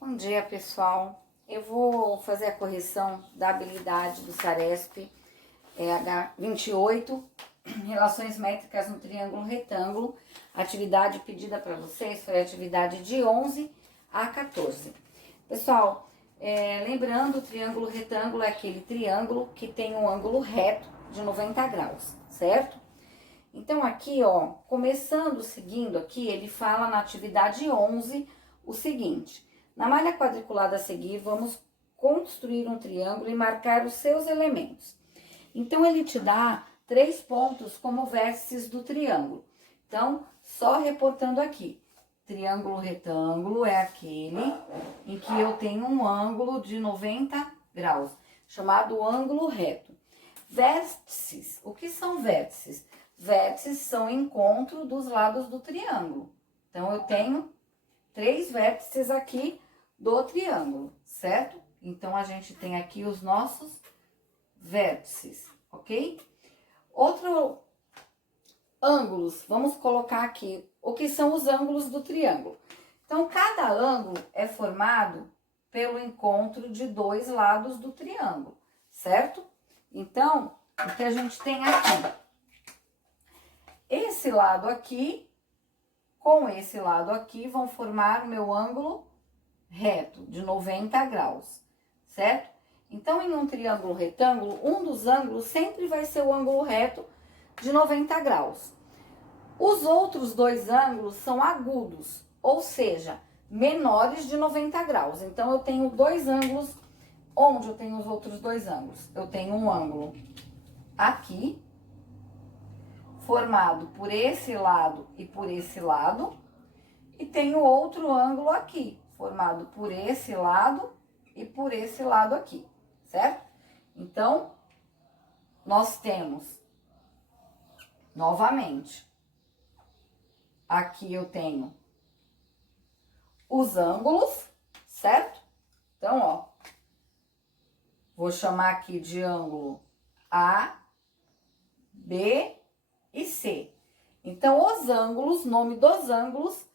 Bom dia, pessoal. Eu vou fazer a correção da habilidade do SARESP H28, relações métricas no triângulo retângulo. A atividade pedida para vocês foi a atividade de 11 a 14. Pessoal, lembrando, o triângulo retângulo é aquele triângulo que tem um ângulo reto de 90 graus, certo? Então aqui, ó, começando, seguindo aqui, ele fala na atividade 11 o seguinte: na malha quadriculada a seguir, vamos construir um triângulo e marcar os seus elementos. Então, ele te dá 3 pontos como vértices do triângulo. Então, só reportando aqui. Triângulo retângulo é aquele em que eu tenho um ângulo de 90 graus, chamado ângulo reto. Vértices, o que são vértices? Vértices são o encontro dos lados do triângulo. Então, eu tenho 3 vértices aqui do triângulo, certo? Então, a gente tem aqui os nossos vértices, ok? Outro ângulos, vamos colocar aqui o que são os ângulos do triângulo. Então, cada ângulo é formado pelo encontro de 2 lados do triângulo, certo? Então, o que a gente tem aqui? Esse lado aqui com esse lado aqui vão formar o meu ângulo reto de 90 graus, certo? Então, em um triângulo retângulo, um dos ângulos sempre vai ser o ângulo reto de 90 graus. Os outros 2 ângulos são agudos, ou seja, menores de 90 graus. Então, eu tenho 2 ângulos. Onde eu tenho os outros 2 ângulos? Eu tenho um ângulo aqui, formado por esse lado e por esse lado, e tenho outro ângulo aqui, formado por esse lado e por esse lado aqui, certo? Então, nós temos, novamente, aqui eu tenho os ângulos, certo? Então, ó, vou chamar aqui de ângulo A, B e C. Então, os ângulos, nome dos ângulos,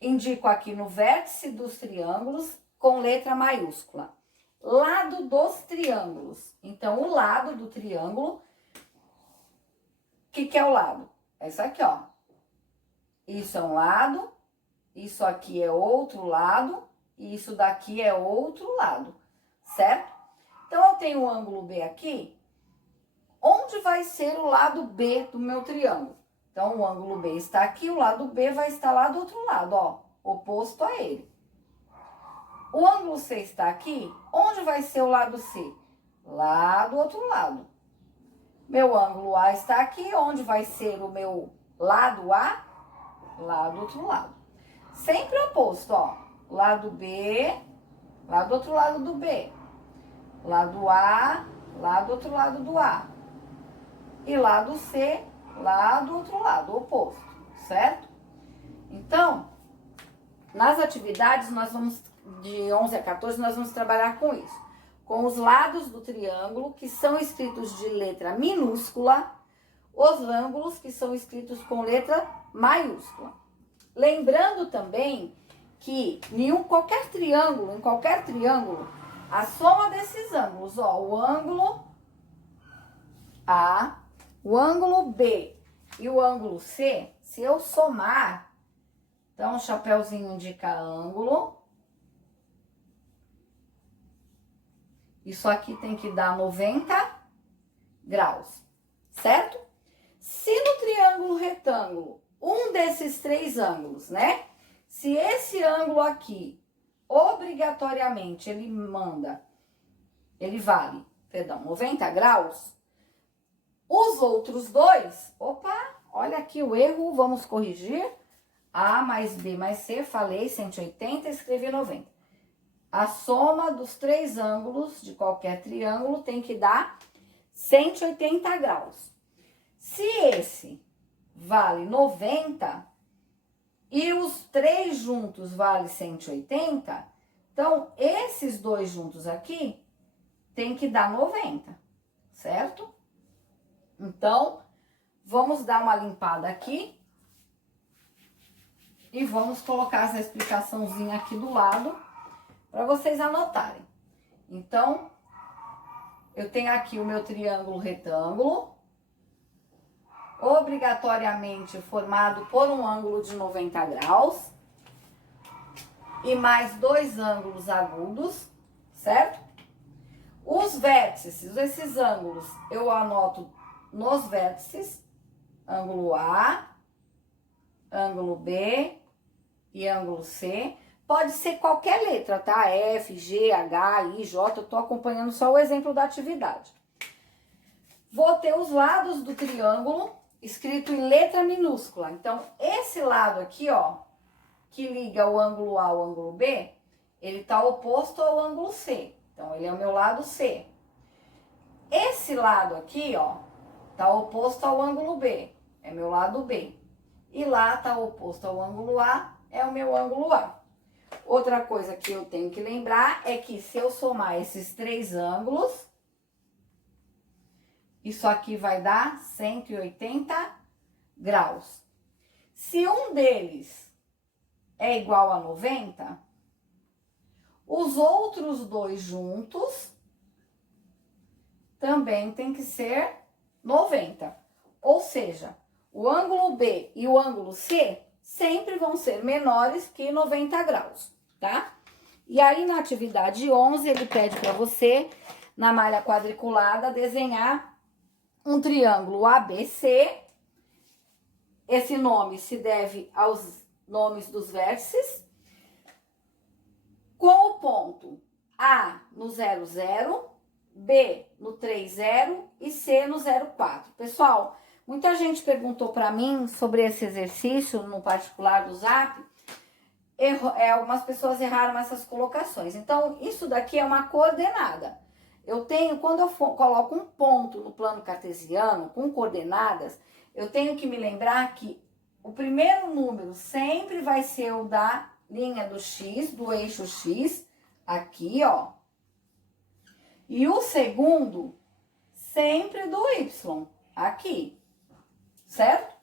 indico aqui no vértice dos triângulos com letra maiúscula. Lado dos triângulos. Então, o lado do triângulo, o que é o lado? É isso aqui, ó. Isso é um lado, isso aqui é outro lado, e isso daqui é outro lado, certo? Então, eu tenho o ângulo B aqui. Onde vai ser o lado B do meu triângulo? Então, o ângulo B está aqui, o lado B vai estar lá do outro lado, ó, oposto a ele. O ângulo C está aqui, onde vai ser o lado C? Lá do outro lado. Meu ângulo A está aqui, onde vai ser o meu lado A? Lá do outro lado. Sempre oposto, ó, lado B, lá do outro lado do B. Lado A, lá do outro lado do A. E lado C, lá do outro lado, oposto, certo? Então, nas atividades, nós vamos, de 11 a 14, nós vamos trabalhar com isso. Com os lados do triângulo, que são escritos de letra minúscula, os ângulos, que são escritos com letra maiúscula. Lembrando também que em qualquer triângulo, a soma desses ângulos, ó, o ângulo A, o ângulo B e o ângulo C, se eu somar, então o chapeuzinho indica ângulo. Isso aqui tem que dar 90 graus, certo? Se no triângulo retângulo, um desses 3 ângulos, né? Se esse ângulo aqui, obrigatoriamente, ele vale, 90 graus, os outros 2, opa, olha aqui o erro, vamos corrigir. A mais B mais C, falei 180, escrevi 90. A soma dos 3 ângulos de qualquer triângulo tem que dar 180 graus. Se esse vale 90 e os 3 juntos vale 180, então esses 2 juntos aqui tem que dar 90, certo? Então, vamos dar uma limpada aqui. E vamos colocar essa explicaçãozinha aqui do lado para vocês anotarem. Então, eu tenho aqui o meu triângulo retângulo, obrigatoriamente formado por um ângulo de 90 graus e mais 2 ângulos agudos, certo? Os vértices, esses ângulos, eu anoto nos vértices, ângulo A, ângulo B e ângulo C. Pode ser qualquer letra, tá? F, G, H, I, J, eu tô acompanhando só o exemplo da atividade. Vou ter os lados do triângulo escrito em letra minúscula. Então, esse lado aqui, ó, que liga o ângulo A ao ângulo B, ele tá oposto ao ângulo C. Então, ele é o meu lado C. Esse lado aqui, ó, tá oposto ao ângulo B, é meu lado B. E lá tá oposto ao ângulo A, é o meu ângulo A. Outra coisa que eu tenho que lembrar é que se eu somar esses 3 ângulos, isso aqui vai dar 180 graus. Se um deles é igual a 90, os outros dois juntos também tem que ser 90. Ou seja, o ângulo B e o ângulo C sempre vão ser menores que 90 graus, tá? E aí, na atividade 11, ele pede para você, na malha quadriculada, desenhar um triângulo ABC. Esse nome se deve aos nomes dos vértices, com o ponto A no 0, 0, B no 3, 0 e C no 0, 4. Pessoal, muita gente perguntou para mim sobre esse exercício no particular do Zap. Algumas pessoas erraram essas colocações. Então, isso daqui é uma coordenada. Eu tenho, quando eu coloco um ponto no plano cartesiano com coordenadas, eu tenho que me lembrar que o primeiro número sempre vai ser o da linha do X, do eixo X, aqui, ó. E o segundo, sempre do Y, aqui, certo?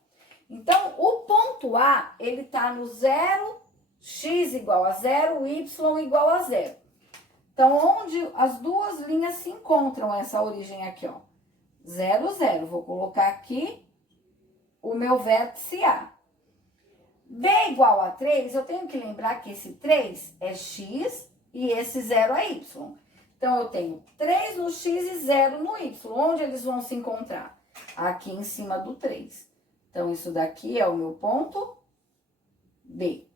Então, o ponto A, ele tá no 0, X igual a 0, Y igual a 0. Então, onde as duas linhas se encontram, essa origem aqui, ó. 0, 0. Vou colocar aqui o meu vértice A. B igual a 3, eu tenho que lembrar que esse 3 é X e esse 0 é Y. Então, eu tenho 3 no X e 0 no Y. Onde eles vão se encontrar? Aqui em cima do 3. Então, isso daqui é o meu ponto B.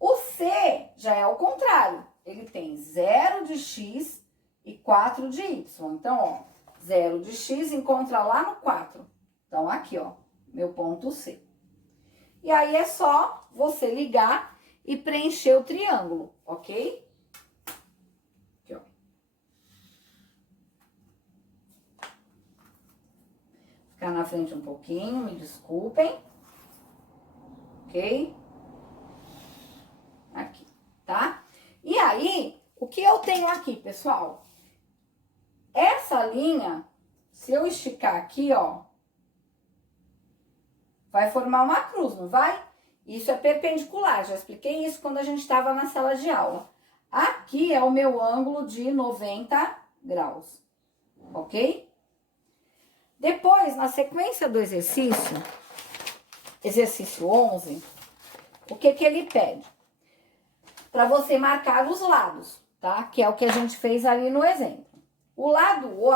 O C já é o contrário. Ele tem 0 de X e 4 de Y. Então, ó, 0 de X encontra lá no 4. Então, aqui, ó, meu ponto C. E aí, é só você ligar e preencher o triângulo, ok? Aqui, ó. Ficar na frente um pouquinho, me desculpem. Ok? Aqui, tá? E aí, o que eu tenho aqui, pessoal? Essa linha, se eu esticar aqui, ó, vai formar uma cruz, não vai? Isso é perpendicular, já expliquei isso quando a gente estava na sala de aula. Aqui é o meu ângulo de 90 graus, ok? Depois, na sequência do exercício 11, o que que ele pede? Para você marcar os lados, tá? Que é o que a gente fez ali no exemplo. O lado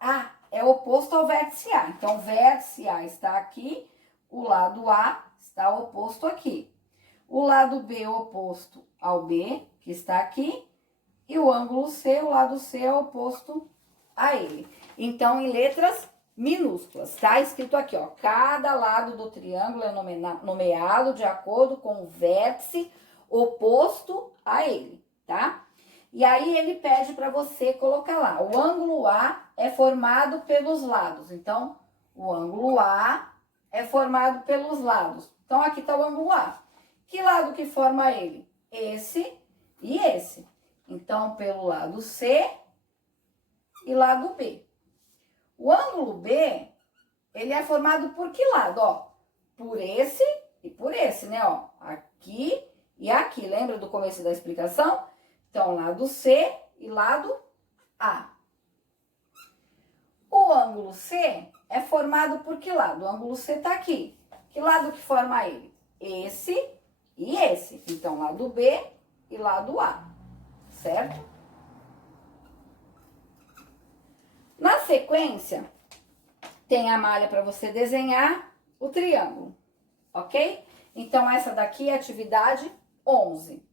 A é oposto ao vértice A. Então, o vértice A está aqui, o lado A está oposto aqui. O lado B é oposto ao B, que está aqui, e o ângulo C, o lado C é oposto a ele. Então, em letras minúsculas, tá escrito aqui, ó, cada lado do triângulo é nomeado de acordo com o vértice oposto a ele, tá? E aí, ele pede para você colocar lá, o ângulo A é formado pelos lados. Então, o ângulo A é formado pelos lados. Então, aqui tá o ângulo A. Que lado que forma ele? Esse e esse. Então, pelo lado C e lado B. O ângulo B, ele é formado por que lado, ó? Por esse e por esse, né, ó? aqui e aqui. Lembra do começo da explicação? Então, lado C e lado A. O ângulo C é formado por que lado? O ângulo C tá aqui. Que lado que forma ele? Esse e esse. Então, lado B e lado A, certo? Na sequência, tem a malha para você desenhar o triângulo, ok? Então, essa daqui é a atividade 11.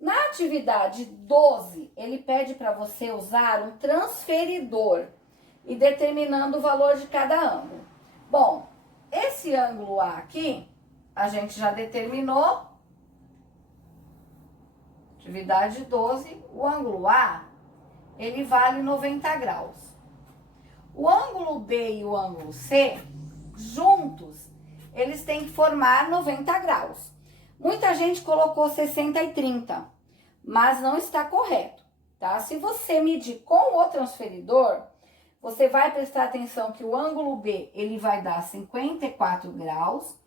Na atividade 12, ele pede para você usar um transferidor e determinando o valor de cada ângulo. Bom, esse ângulo A aqui, a gente já determinou. Atividade 12, o ângulo A, ele vale 90 graus. O ângulo B e o ângulo C, juntos, eles têm que formar 90 graus. Muita gente colocou 60 e 30, mas não está correto, tá? Se você medir com o transferidor, você vai prestar atenção que o ângulo B, ele vai dar 54 graus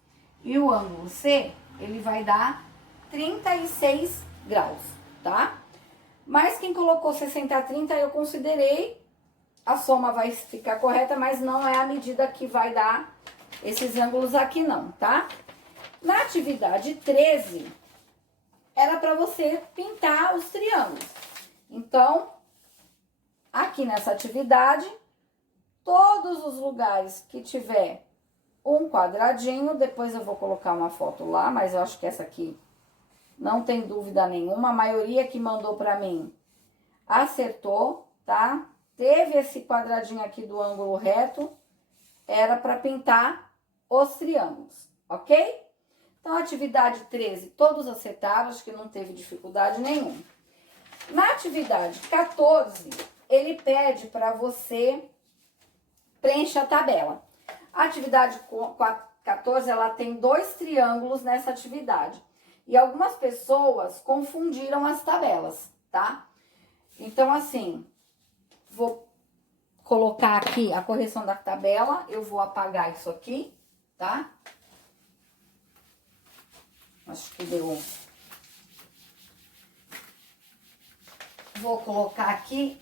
e o ângulo C, ele vai dar 36 graus, tá? Mas quem colocou 60 a 30, eu considerei, a soma vai ficar correta, mas não é a medida que vai dar esses ângulos aqui não, tá? Na atividade 13, era para você pintar os triângulos. Então, aqui nessa atividade, todos os lugares que tiver um quadradinho, depois eu vou colocar uma foto lá, mas eu acho que essa aqui não tem dúvida nenhuma. A maioria que mandou para mim acertou, tá? Teve esse quadradinho aqui do ângulo reto, era para pintar os triângulos, ok? Então, atividade 13, todos acertaram, acho que não teve dificuldade nenhuma. Na atividade 14, ele pede para você preencher a tabela. A atividade 14, ela tem 2 triângulos nessa atividade. E algumas pessoas confundiram as tabelas, tá? Então, assim, vou colocar aqui a correção da tabela, eu vou apagar isso aqui, tá? Acho que deu. Vou colocar aqui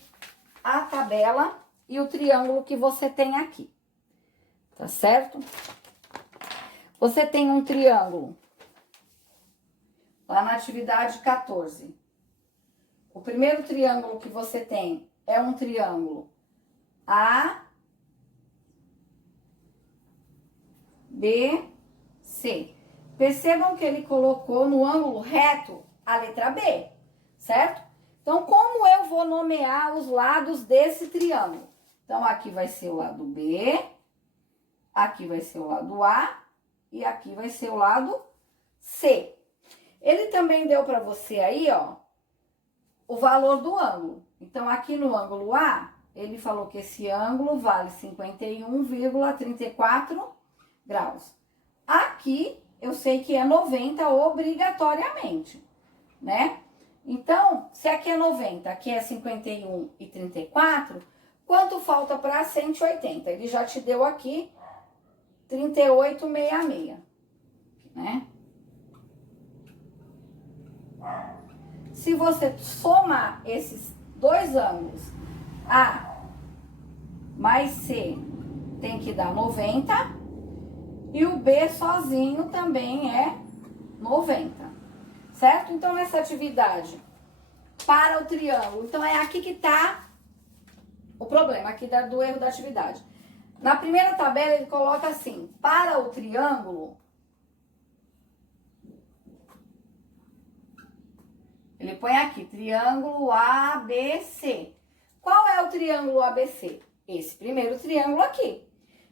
a tabela e o triângulo que você tem aqui, tá certo? Você tem um triângulo lá na atividade 14. O primeiro triângulo que você tem é um triângulo ABC. Percebam que ele colocou no ângulo reto a letra B, certo? Então, como eu vou nomear os lados desse triângulo? Então, aqui vai ser o lado B, aqui vai ser o lado A e aqui vai ser o lado C. Ele também deu para você aí, ó, o valor do ângulo. Então, aqui no ângulo A, ele falou que esse ângulo vale 51,34 graus. Aqui, eu sei que é 90 obrigatoriamente, né? Então, se aqui é 90, aqui é 51,34, quanto falta para 180? Ele já te deu aqui 38,66, né? Se você somar esses dois ângulos, A mais C tem que dar 90, e o B sozinho também é 90, certo? Então, nessa atividade, para o triângulo, então é aqui que tá o problema, aqui do erro da atividade. Na primeira tabela, ele coloca assim, para o triângulo, ele põe aqui, triângulo ABC. Qual é o triângulo ABC? Esse primeiro triângulo aqui.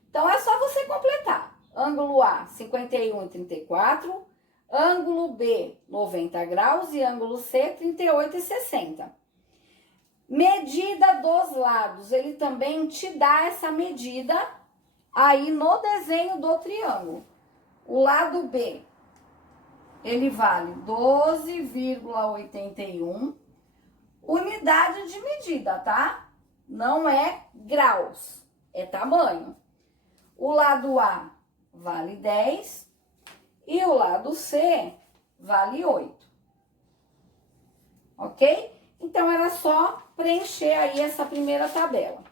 Então, é só você completar. Ângulo A, 51,34. Ângulo B, 90 graus. E ângulo C, 38,60. Medida dos lados. Ele também te dá essa medida aí no desenho do triângulo. O lado B, ele vale 12,81 unidade de medida, tá? Não é graus, é tamanho. O lado A vale 10 e o lado C vale 8. Ok? Então, era só preencher aí essa primeira tabela.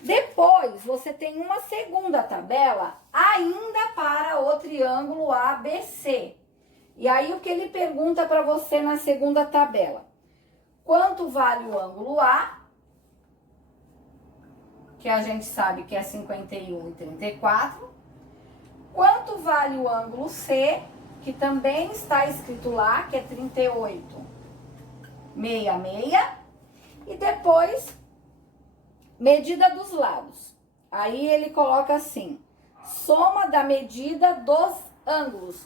Depois, você tem uma segunda tabela ainda para o triângulo ABC. E aí, o que ele pergunta para você na segunda tabela? Quanto vale o ângulo A? Que a gente sabe que é 51,34. Quanto vale o ângulo C? Que também está escrito lá, que é 38,66. E depois, medida dos lados. Aí ele coloca assim, soma da medida dos ângulos.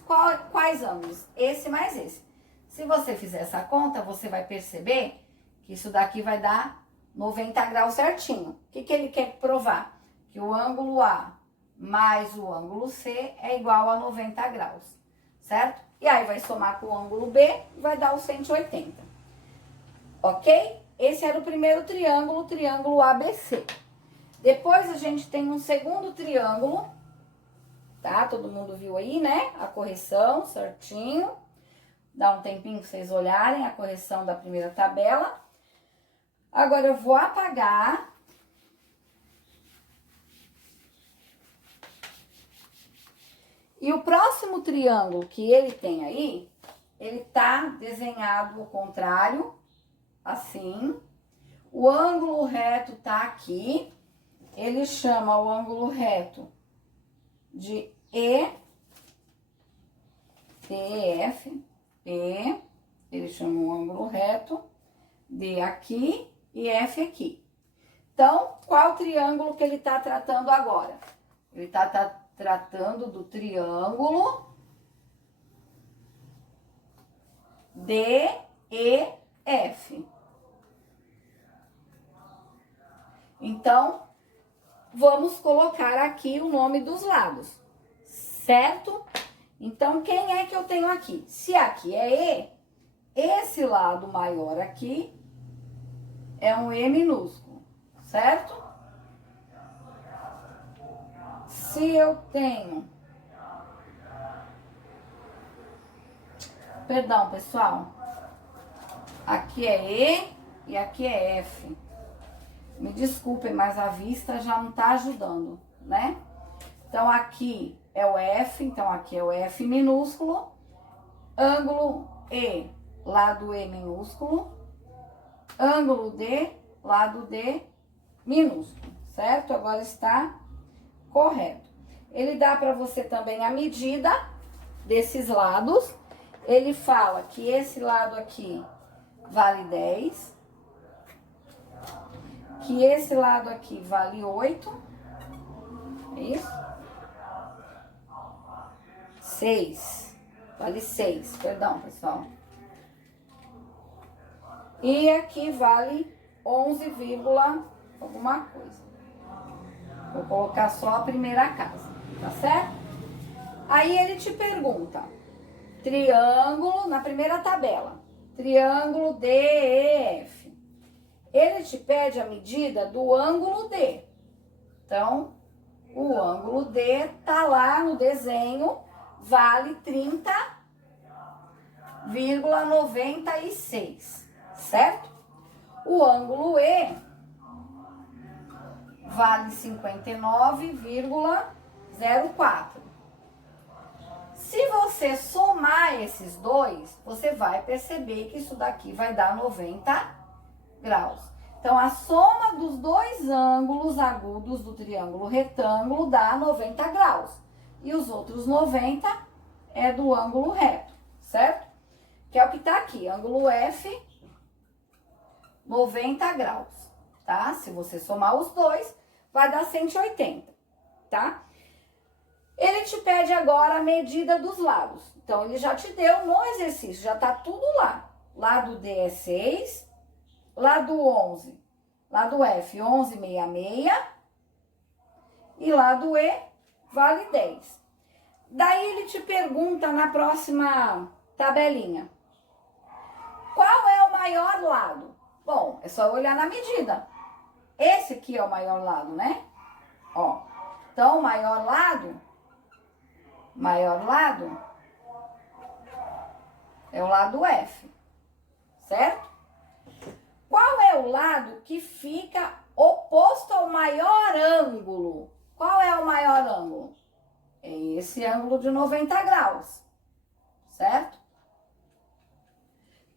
Quais ângulos? Esse mais esse. Se você fizer essa conta, você vai perceber que isso daqui vai dar 90 graus certinho. O que ele quer provar? Que o ângulo A mais o ângulo C é igual a 90 graus, certo? E aí vai somar com o ângulo B e vai dar os 180. Ok? Esse era o primeiro triângulo, o triângulo ABC. Depois a gente tem um segundo triângulo, tá? Todo mundo viu aí, né? A correção certinho. Dá um tempinho pra vocês olharem a correção da primeira tabela. Agora eu vou apagar. E o próximo triângulo que ele tem aí, ele tá desenhado ao contrário, assim. O ângulo reto tá aqui. Ele chama o ângulo reto de ETF, E. Ele chama o ângulo reto D aqui e F aqui. Então, qual triângulo que ele tá tratando agora? Ele tá tratando do triângulo DEF. Então, vamos colocar aqui o nome dos lados, certo? Então, quem é que eu tenho aqui? Se aqui é E, esse lado maior aqui é um E minúsculo, certo? Se eu tenho... Perdão, pessoal. Aqui é E e aqui é F. Me desculpem, mas a vista já não tá ajudando, né? Então, aqui é o F, então aqui é o F minúsculo. Ângulo E, lado E minúsculo. Ângulo D, lado D minúsculo, certo? Agora está correto. Ele dá para você também a medida desses lados. Ele fala que esse lado aqui vale 10. Que esse lado aqui vale 8. É isso? 6. Vale 6, perdão, pessoal. E aqui vale 11, alguma coisa. Vou colocar só a primeira casa, tá certo? Aí ele te pergunta, triângulo, na primeira tabela, triângulo DEF. Ele te pede a medida do ângulo D. Então, o ângulo D tá lá no desenho, vale 30,96, certo? O ângulo E vale 59,04. Se você somar esses dois, você vai perceber que isso daqui vai dar 90 graus. Então, a soma dos dois ângulos agudos do triângulo retângulo dá 90 graus. E os outros 90 é do ângulo reto, certo? Que é o que tá aqui, ângulo F, 90 graus, tá? Se você somar os dois, vai dar 180, tá? Ele te pede agora a medida dos lados. Então, ele já te deu no exercício, já tá tudo lá. Lado D é 6, lado 11, lado F, 11,66. E lado E vale 10. Daí ele te pergunta na próxima tabelinha. Qual é o maior lado? Bom, é só olhar na medida. Esse aqui é o maior lado, né? Ó, então, maior lado É o lado F, certo? Qual é o lado que fica oposto ao maior ângulo? Qual é o maior ângulo? É esse ângulo de 90 graus, certo?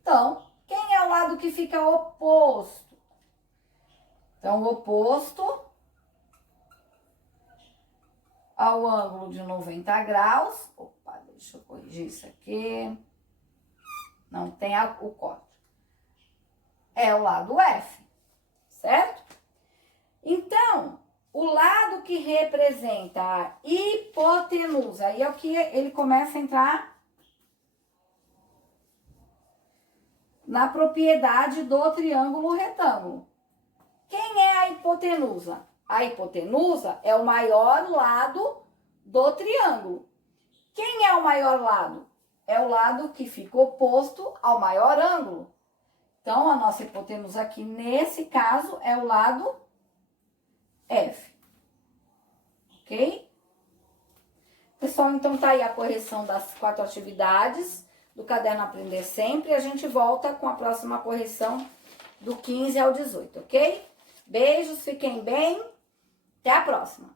Então, quem é o lado que fica oposto? Então, o oposto ao ângulo de 90 graus. Opa, deixa eu corrigir isso aqui. Não tem o corte. É o lado F, certo? Então, o lado que representa a hipotenusa, aí é o que ele começa a entrar na propriedade do triângulo retângulo. Quem é a hipotenusa? A hipotenusa é o maior lado do triângulo. Quem é o maior lado? É o lado que fica oposto ao maior ângulo. Então, a nossa hipotenusa aqui, nesse caso, é o lado F. Ok? Pessoal, então tá aí a correção das 4 atividades do caderno Aprender Sempre. A gente volta com a próxima correção do 15 ao 18, ok? Beijos, fiquem bem. Até a próxima.